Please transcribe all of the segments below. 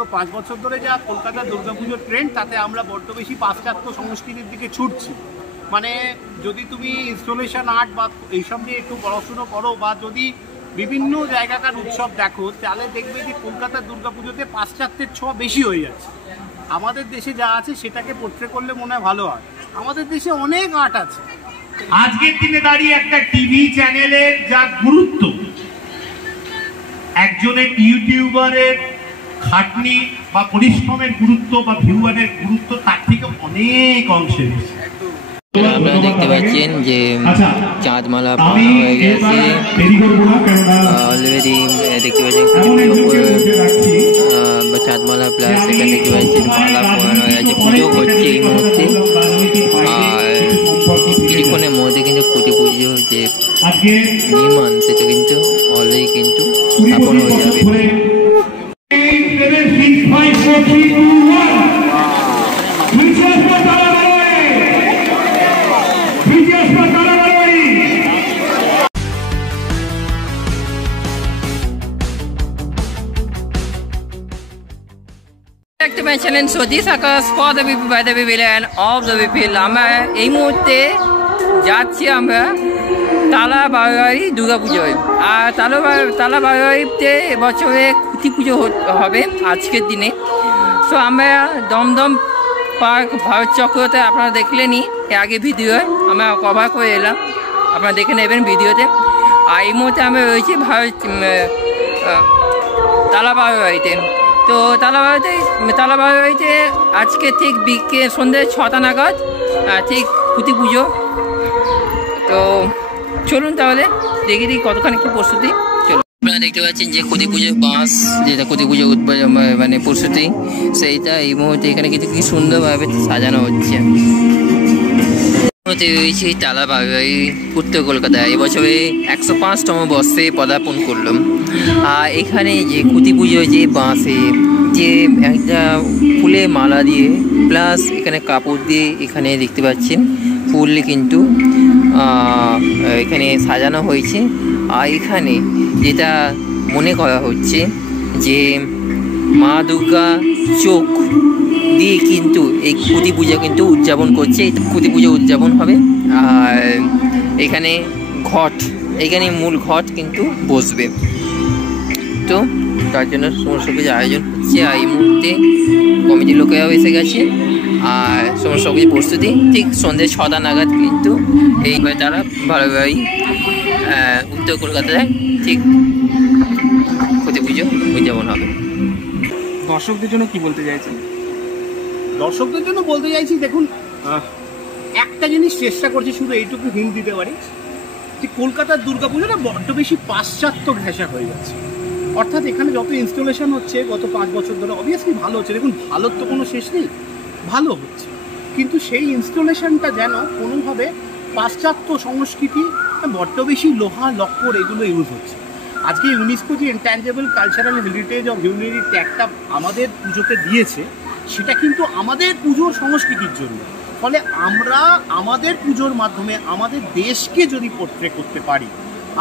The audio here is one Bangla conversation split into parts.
তো 5 বছর ধরে যা কলকাতার দুর্গাপুজোর ট্রেন্ড, তাতে আমরা বড্ড বেশি পাশ্চাত্য সংস্কৃতির দিকে ছুটছি। মানে যদি তুমি ইনস্টলেশন আর্ট বা এইসব নিয়ে একটু পড়াশুনো করো বা যদি বিভিন্ন জায়গাকার উৎসব দেখো, তাহলে দেখবে যে কলকাতার দুর্গাপুজোতে পাশ্চাত্যের ছোঁয়া বেশি হয়ে যাচ্ছে। আমাদের দেশে যা আছে সেটাকে পোট্রে করলে মনে হয় ভালো হয়। আমাদের দেশে অনেক আর্ট আছে। আজকের দিনে দাঁড়িয়ে একটা টিভি চ্যানেলের যা গুরুত্ব, একজনের ইউটিউবারের খাটনি বা পরিশ্রমের গুরুত্ব বা ভিউয়ারের গুরুত্ব তার থেকে অনেক অংশে বেশি। আপনারা দেখতে পাচ্ছেন যে চাঁদমালা পাওয়া হয়ে গেছে অলরেডি। দেখতে পাচ্ছেন চাঁদমালা প্লাস এখানে দেখতে পাচ্ছেন মালা পরানো হয়ে গেছে, পুজো হচ্ছে এই মুহূর্তে। আর কিছুক্ষণের মধ্যে কিন্তু খুঁটি পুজো যে নির্মাণ সেটা কিন্তু অলরেডি কিন্তু স্থাপন হয়ে যাবে। দেখতে পাচ্ছেন Satish Akash for the people by the people and of the people. আমরা এই মুহূর্তে যাচ্ছি আমরা তালা বারোয়ারি দুর্গাপুজোয়। আর তালা বারোয়ারিতে এবছরে খুঁটি পুজো হবে আজকের দিনে। সো আমরা দমদম পার্ক ভারত চক্রতে আপনারা দেখলেনই আগে ভিডিওয়, আমরা কভার করে এলাম, আপনারা দেখে নেবেন ভিডিওতে। আর এই মুহূর্তে আমরা রয়েছি তালা বারোয়ারিতে। তো তালা বারোয়ারিতে আজকে ঠিক সন্ধ্যে 6টা নাগাদ ঠিক খুঁটি পুজো। তো চলুন তাহলে দেখে দিই কতখানি কি প্রস্তুতি। চলুন, আপনারা দেখতে পাচ্ছেন যে খুঁটি পুজোর বাঁশ, যেটা খুঁটি পুজো মানে প্রস্তুতি, সেইটা এই মুহূর্তে এখানে কিন্তু কি সুন্দরভাবে সাজানো হচ্ছে। রয়েছে তালা বারোয়ারি উত্তর কলকাতায় এবছরে 105তম বর্ষে পদার্পণ করলাম। আর এখানে যে খুঁটি পুজো যে বাঁশে যে একটা ফুলে মালা দিয়ে প্লাস এখানে কাপড় দিয়ে এখানে দেখতে পাচ্ছেন ফুল কিন্তু এখানে সাজানো হয়েছে। আর এখানে যেটা মনে করা হচ্ছে যে মা দুর্গা চোখ দিয়ে কিন্তু এই খুঁটি পূজা কিন্তু উদযাপন করছে। এই খুঁটি পুজো উদযাপন হবে। আর এখানে মূল ঘট কিন্তু বসবে। তো তার জন্য সমস্ত কিছু আয়োজন হচ্ছে। আর এই মুহূর্তে কমিটির লোকেরাও এসে গেছে। আর সমস্ত কিছু প্রস্তুতি ঠিক সন্ধ্যে 6টা নাগাদ কিন্তু এইভাবে তারা ভালোভাবেই উত্তর কলকাতায় ঠিক খুঁটি পুজো উদযাপন হবে। দর্শকদের জন্য কি বলতে চাইছেন? দর্শকদের জন্য বলতে চাইছি, দেখুন একটা জিনিস চেষ্টা করছি, শুধু এইটুকু হিন্ট দিতে পারি যে কলকাতার দুর্গাপুজোটা বড্ড বেশি পাশ্চাত্য ঘেঁষা হয়ে যাচ্ছে। অর্থাৎ এখানে যত ইনস্টলেশন হচ্ছে গত 5 বছর ধরে অবভিয়াসলি ভালো হচ্ছে। দেখুন ভালোর তো কোনো শেষ নেই, ভালো হচ্ছে, কিন্তু সেই ইনস্টলেশনটা যেন কোনোভাবে পাশ্চাত্য সংস্কৃতি বড্ড বেশি লোহা লক্কর এগুলো ইউজ হচ্ছে। আজকে ইউনেস্কো যে intangible cultural heritage of humanity ট্যাগটা আমাদের পুজোকে দিয়েছে, সেটা কিন্তু আমাদের পুজোর সংস্কৃতির জন্য। ফলে আমরা আমাদের পুজোর মাধ্যমে আমাদের দেশকে যদি পোট্রে করতে পারি,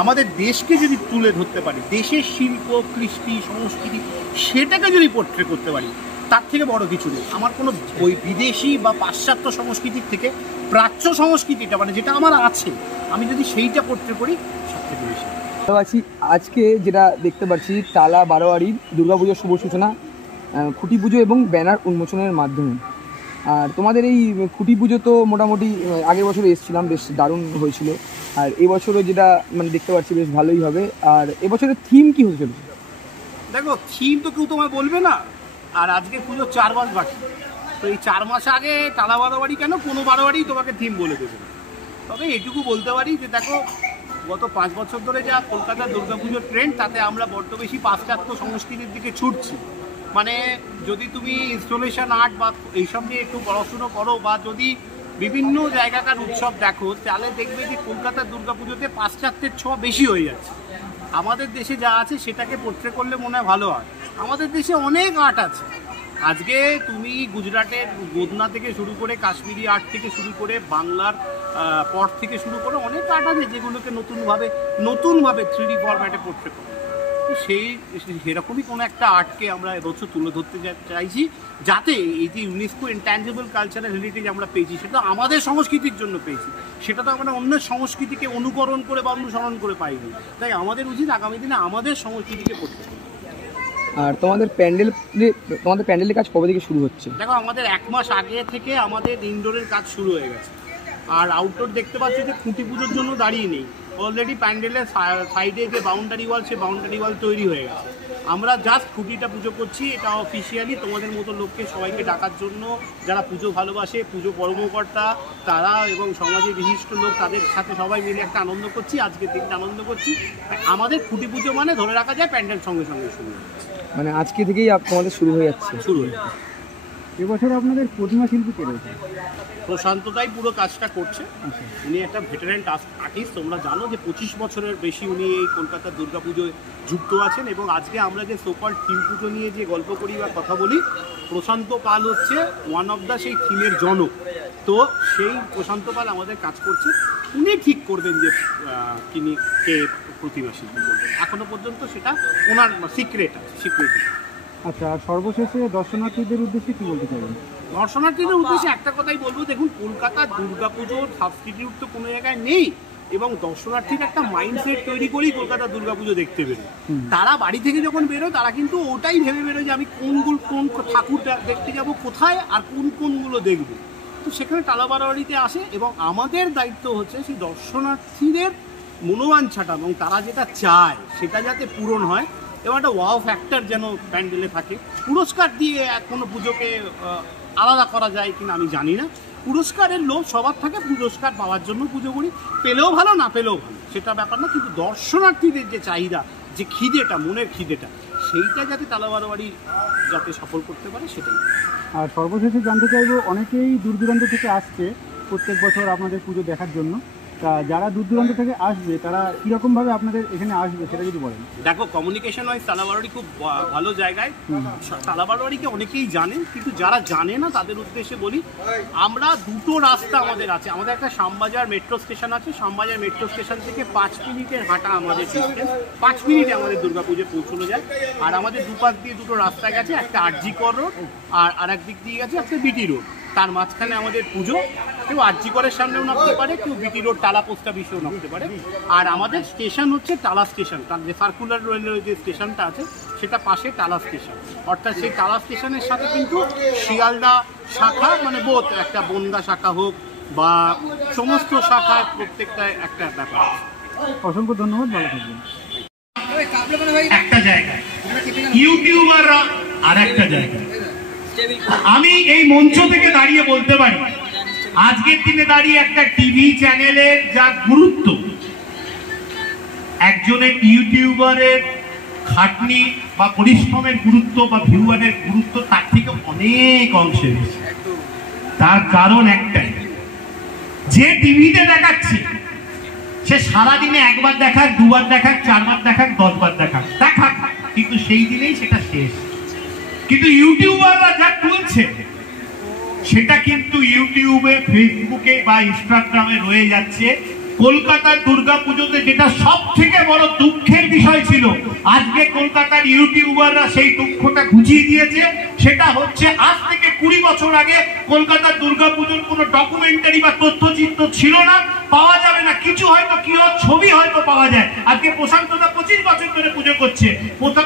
আমাদের দেশকে যদি তুলে ধরতে পারি, দেশের শিল্প কৃষ্টি সংস্কৃতি সেটাকে যদি পোট্রে করতে পারি, তার থেকে বড় কিছু নেই। আমার কোনো ওই বিদেশি বা পাশ্চাত্য সংস্কৃতির থেকে প্রাচ্য সংস্কৃতিটা মানে যেটা আমার আছে, আমি যদি সেইটা পোট্রে করি সবথেকে বেশি আছি। আজকে যেটা দেখতে পাচ্ছি তালা বারোয়ারির দুর্গাপুজোর শুভ সূচনা খুঁটি পুজো এবং ব্যানার উন্মোচনের মাধ্যমে। আর তোমাদের এই খুঁটি পুজো তো মোটামুটি আগের বছর এসেছিলাম, বেশ দারুণ হয়েছিল। আর এবছরও যেটা মানে দেখতে পাচ্ছি বেশ ভালোই হবে। আর এবছরের থিম কি হতে চলেছে? দেখো থিম তো কেউ তোমায় বলবে না। আর আজকে পুজো 4 মাস বাকি। তো এই 4 মাস আগে তালা বারোয়ারি কেন, কোনো বারোয়ারি তোমাকে থিম বলে দেবে না। তবে এটুকু বলতে পারি যে দেখো গত 5 বছর ধরে যা কলকাতার দুর্গাপুজোর ট্রেন্ড, তাতে আমরা বড্ড বেশি পাশ্চাত্য সংস্কৃতির দিকে ছুটছি। মানে যদি তুমি ইনস্টলেশন আর্ট বা এইসব নিয়ে একটু পড়াশুনো করো বা যদি বিভিন্ন জায়গাকার উৎসব দেখো, তাহলে দেখবে যে কলকাতার দুর্গাপুজোতে পাশ্চাত্যের ছোঁয়া বেশি হয়ে যাচ্ছে। আমাদের দেশে যা আছে সেটাকে পোট্রে করলে মনে হয় ভালো হয়। আমাদের দেশে অনেক আর্ট আছে। আজকে তুমি গুজরাটের গোদনা থেকে শুরু করে কাশ্মীরি আর্ট থেকে শুরু করে বাংলার পট থেকে শুরু করে অনেক আর্ট আছে যেগুলোকে নতুনভাবে 3D ফরম্যাটে পোট্রে করে। তো সেরকমই কোনো একটা আর্টকে আমরা এবছর তুলে ধরতে চাইছি, যাতে এই যে ইউনেস্কো ইনট্যাঞ্জিবল কালচারাল হেরিটেজ আমরা পেয়েছি, সেটা আমাদের সংস্কৃতির জন্য পেয়েছি, সেটা তো আমরা অন্য সংস্কৃতিকে অনুকরণ করে বা অনুসরণ করে পাইনি। তাই আমাদের উচিত আগামী দিনে আমাদের সংস্কৃতিকে করতে। আর তোমাদের প্যান্ডেলের কাজ কবে থেকে শুরু হচ্ছে? দেখো, আমাদের 1 মাস আগে থেকে আমাদের ইনডোরের কাজ শুরু হয়ে গেছে, আর আউটডোর দেখতে পাচ্ছি যে খুঁটি পুজোর জন্য দাঁড়িয়ে নেই। অলরেডি প্যান্ডেলের সাইডে যে বাউন্ডারি ওয়াল, সে বাউন্ডারি ওয়াল তৈরি হয়ে গেছে। আমরা জাস্ট খুঁটিটা পুজো করছি, এটা অফিসিয়ালি তোমাদের মতো লোককে সবাইকে ডাকার জন্য, যারা পুজো ভালোবাসে, পুজো কর্মকর্তা তারা এবং সমাজের বিশিষ্ট লোক, তাদের সাথে সবাই মিলে একটা আনন্দ করছি, আজকের দিনটা আনন্দ করছি। আমাদের খুঁটি পুজো মানে ধরে রাখা যায় প্যান্ডেল সঙ্গে সঙ্গে শুরু হয়ে যাচ্ছে, মানে আজকে থেকেই তোমাদের শুরু হয়ে যাচ্ছে। শুরু হয়ে যাচ্ছে। এবছর আপনাদের প্রতিমা শিল্পী কে রয়েছে? প্রশান্ততাই পুরো কাজটা করছে। উনি একটা ভেটারেন আর্টিস্ট, তোমরা জানো যে 25 বছরের বেশি উনি এই কলকাতার দুর্গাপুজোয় যুক্ত আছেন। এবং আজকে আমরা যে সোকল থিম পুজো নিয়ে যে গল্প করি বা কথা বলি, প্রশান্ত পাল হচ্ছে ওয়ান অফ দ্য সেই থিমের জনক। তো সেই প্রশান্ত পাল আমাদের কাজ করছে, উনি ঠিক করবেন যে কে প্রতিমা শিল্পী করবেন। এখনো পর্যন্ত সেটা ওনার সিক্রেট। আচ্ছা, আর সর্বশেষে দর্শনার্থীদের উদ্দেশ্যে কি বলতে চাইবেন? দর্শনার্থীদের উদ্দেশ্যে একটা কথাই বলবো, দেখুন কলকাতার দুর্গাপুজোর সাবস্টিটিউট তো কোনো জায়গায় নেই, এবং দর্শনার্থীর একটা মাইন্ডসেট তৈরি করেই কলকাতার দুর্গাপুজো দেখতে বেরোয়। তারা বাড়ি থেকে যখন বেরোয়, তারা কিন্তু ওটাই ভেবে বেরোয় যে আমি কোন ঠাকুর দেখতে যাব, কোথায়, আর কোনগুলো দেখবো। তো সেখানে টালা বারোয়ারিতে আসে, এবং আমাদের দায়িত্ব হচ্ছে সেই দর্শনার্থীদের মনোবাঞ্ছাটা এবং তারা যেটা চায় সেটা যাতে পূরণ হয়, এবং একটা ওয়াও ফ্যাক্টর যেন প্যান্ডেলে থাকে। পুরস্কার দিয়ে কোনো পুজোকে আলাদা করা যায় কিনা আমি জানি না। পুরস্কারের লোভ সবার থাকে, পুরস্কার পাওয়ার জন্য পুজো করি, পেলেও ভালো না পেলেও ভালো সেটা ব্যাপার না, কিন্তু দর্শনার্থীদের যে চাহিদা, যে খিদেটা, মনের খিদেটা, সেইটা যাতে টালা বারোয়ারি যাতে সফল করতে পারে সেটাই। আর সর্বশেষে জানতে চাইবো, অনেকেই দূর দূরান্ত থেকে আসছে প্রত্যেক বছর আপনাদের পুজো দেখার জন্য, তা যারা দূর দূরান্ত থেকে আসবে তারা কীরকমভাবে আপনাদের এখানে আসবে সেটা যদি বলেন। দেখো, কমিউনিকেশন ওয়াইজ টালা বারোয়ারি খুব ভালো জায়গায়। টালা বারোয়ারিকে অনেকেই জানেন, কিন্তু যারা জানে না তাদের উদ্দেশ্যে বলি, আমরা দুটো রাস্তা আমাদের আছে। আমাদের একটা শ্যামবাজার মেট্রো স্টেশন আছে, শ্যামবাজার মেট্রো স্টেশন থেকে 5 মিনিটের হাঁটা আমাদের ডিস্টেন্স, 5 মিনিটে আমাদের দুর্গাপুজো পৌঁছানো যায়। আর আমাদের দুপাশ দিয়ে দুটো রাস্তা গেছে, একটা আরজি কর রোড আর এক দিক দিয়ে গেছে একটা বিটি রোড। তার মাঝখানে আমাদের পুজো, কেউ আরজি করের সামনেও নামতে পারে, কেউ বিটি রোড টালা পোস্ট অফিসেও নামতে পারে। আর আমাদের স্টেশন হচ্ছে টালা স্টেশন, তার যে সার্কুলার রেলের যে স্টেশনটা আছে সেটা পাশে টালা স্টেশন। অর্থাৎ সেই টালা স্টেশনের সাথে কিন্তু শিয়ালদা শাখা, মানে বোধ একটা বনগা শাখা হোক বা সমস্ত শাখায় প্রত্যেকটা একটা ব্যাপার। অসংখ্য ধন্যবাদ, ভালো থাকবেন। একটা জায়গায় ইউটিউবাররা আর একটা জায়গায়। আমি এই মঞ্চ থেকে দাঁড়িয়ে বলতে পারি, আজকের দিনে দাঁড়িয়ে একটা টিভি চ্যানেলের যা গুরুত্ব, একজনের ইউটিউবারের খাটনি বা পরিশ্রমের গুরুত্ব বা ভিউয়ারের গুরুত্ব তার থেকে অনেক অংশে বেশি। তার কারণ একটাই, যে টিভিতে দেখাচ্ছে সে সারাদিনে একবার দেখাক, দুবার দেখাক, 4 বার দেখাক, 10 বার দেখাক, কিন্তু সেই দিনেই সেটা শেষ। কিন্তু ইউটিউবাররা যা তুলছে সেটা কিন্তু ইউটিউবে, ফেসবুকে বা ইনস্টাগ্রামে রয়ে যাচ্ছে। কলকাতার দুর্গাপুজোতে যেটা সব থেকে বড় দুঃখের বিষয় ছিল, আজকে কলকাতার ইউটিউবাররা সেই দুঃখটা ঘুচিয়ে দিয়েছে। সেটা হচ্ছে, আজ থেকে 20 বছর আগে কলকাতার দুর্গাপুজোর কোনো ডকুমেন্টারি বা তথ্যচিত্র ছিল না, পাওয়া যাবে না। কিছু হয়তো ছবি হয়তো পাওয়া যায়। আজকে প্রশান্তদা 25 বছর ধরে পুজো করছে,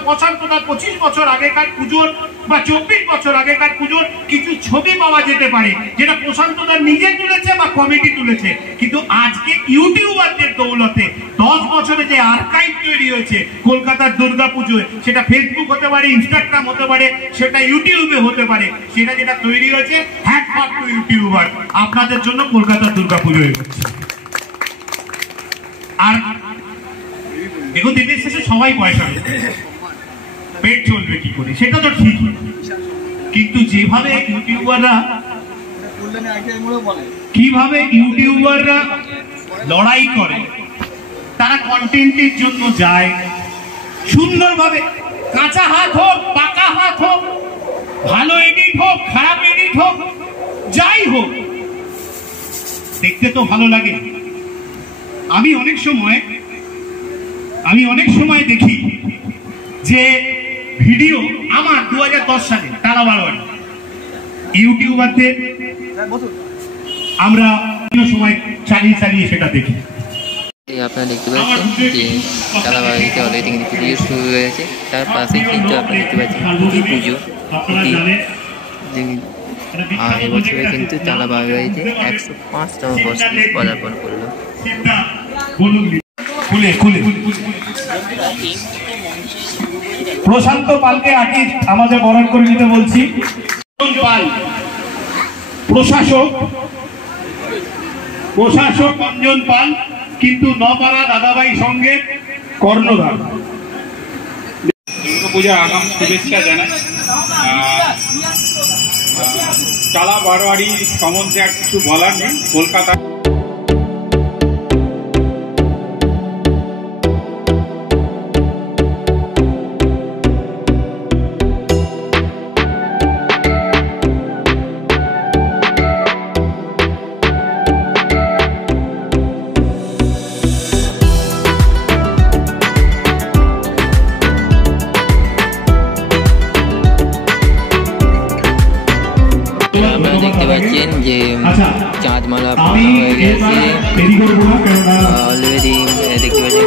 প্রশান্তদা 25 বছর আগেকার পুজোর বা 24 বছর আগেকার পুজোর কিছু ছবি পাওয়া যেতে পারে, যেটা প্রশান্তদা নিজে তুলেছে বা কমিটি তুলেছে। কিন্তু আজকে ইউটিউবারদের দৌলতে 10 বছরে যে আর্কাইভ তৈরি হয়েছে কলকাতার দুর্গাপুজোয়, সেটা ফেসবুক হতে পারে, ইনস্টাগ্রাম হতে পারে, সেটা ইউটিউবে হতে পারে, সেটা যেটা তৈরি হয়েছে হ্যাট ফর টু ইউটিউবার, আপনাদের জন্য কলকাতার দুর্গাপুজো হচ্ছে। আর দেখুন, দিনের শেষে সবাই পয়সা দেবে, পেট চলবে কি করে সেটা তো ঠিকই, কিন্তু যেভাবে ইউটিউবাররা লড়াই করে, তারা কন্টেন্টের জন্য যায় সুন্দরভাবে, কাঁচা হাত হোক, পাকা হাত হোক, ভালো এডিট হোক, খারাপ এডিট হোক, যাই হোক, দেখতে তো ভালো লাগে। আমি অনেক সময় দেখি যে ভিডিও আমার 2010 সালে টালা বারোয়ারি ইউটিউবারদের আমরা বিভিন্ন সময় চালিয়ে সেটা দেখি। আপনারা দেখতে পাচ্ছেন যে তালাবাড়িতে অলরেডি কিন্তু পুজো শুরু হয়েছে, তার পাশে কিন্তু আপনারা দেখতে পাচ্ছেন খুঁটি পুজো। আর এবছরে কিন্তু তালাবাড়িতে 105তম বর্ষে পদার্পণ করলো। প্রশান্ত পালকে আগে আমাদের বরণ করে নিতে বলছি। পাল প্রশাসক অঞ্জন পাল, কিন্তু নপাড়া দাদাভাই সঙ্গে কর্ণধার। দুর্গাপূজা আগাম শুভেচ্ছা জানাই। টালা বারোয়ারি সম্বন্ধে আর কিছু বলার নেই। কলকাতা দেখতে পাচ্ছেন যে চাঁদমালা পড়া হয়ে গেছে অলরেডি। দেখতে পাচ্ছেন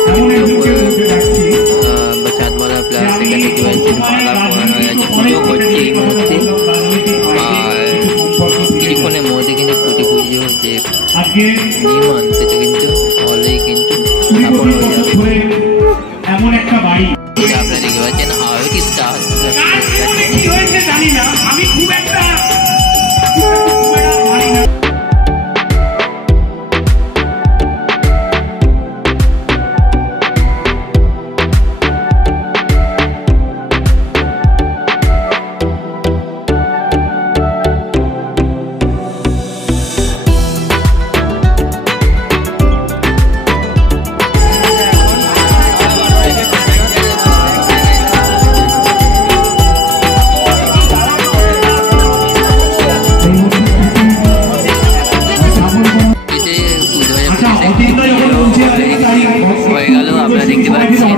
চাঁদমালা প্লাস এখানে দেখতে পাচ্ছেন মালা পড়ানো হয়ে গেছে, পুজো হচ্ছে এই মুহূর্তে। আর কিছুক্ষণের মধ্যে কিন্তু খুঁটি পুজো হচ্ছে নির্মাণ, সেটা কিন্তু অলরেডি কিন্তু স্থাপন হয়ে যাবে। আপনারা দেখতে পাচ্ছেন আরো কি স্টার জানি না, আমি খুব একটা হয়ে গেল। আপনারা দেখতে পাচ্ছেন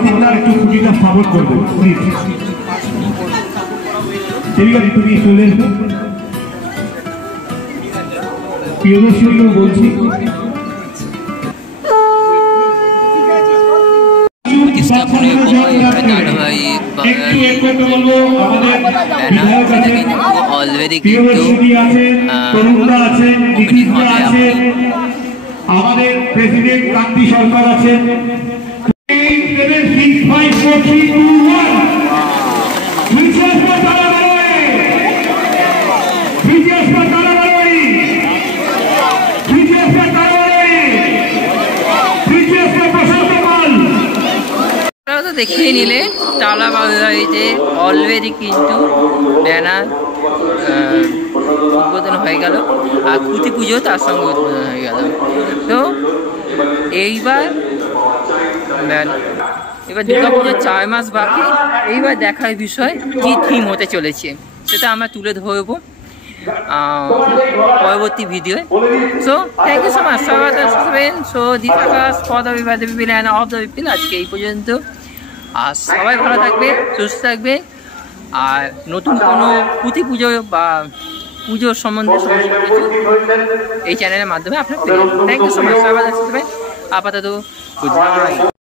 স্থাপনের পর ধারাবাহিক ব্যানার, সেটা কিন্তু অলরেডি কিন্তু ওপেনিং হবে। আমাদের প্রেসিডেন্ট কান্তি সরকার আছেন। দেখিয়ে নিলে টালা বাড়িতে অলরেডি কিন্তু ব্যানার উদ্বোধন হয়ে গেল, আর খুঁটি পুজো তার সঙ্গে উদ্বোধন হয়ে গেল। তো এইবার দুর্গাপুজোর 4 মাস বাকি। এইবার দেখার বিষয় কি থিম হতে চলেছে সেটা আমরা তুলে ধরবো পরবর্তী ভিডিওয়। So thank you so much for watching. So this was for the people and of the people. আজকে এই পর্যন্ত। আর সবাই ভালো থাকবে, সুস্থ থাকবে। আর নতুন কোনো পুঁথি পুজো বা পুজোর সম্বন্ধে সমস্ত কিছু এই চ্যানেলের মাধ্যমে আপনার পেয়ে যাবেন। Thank you so much. আপাতত গুড নাইট।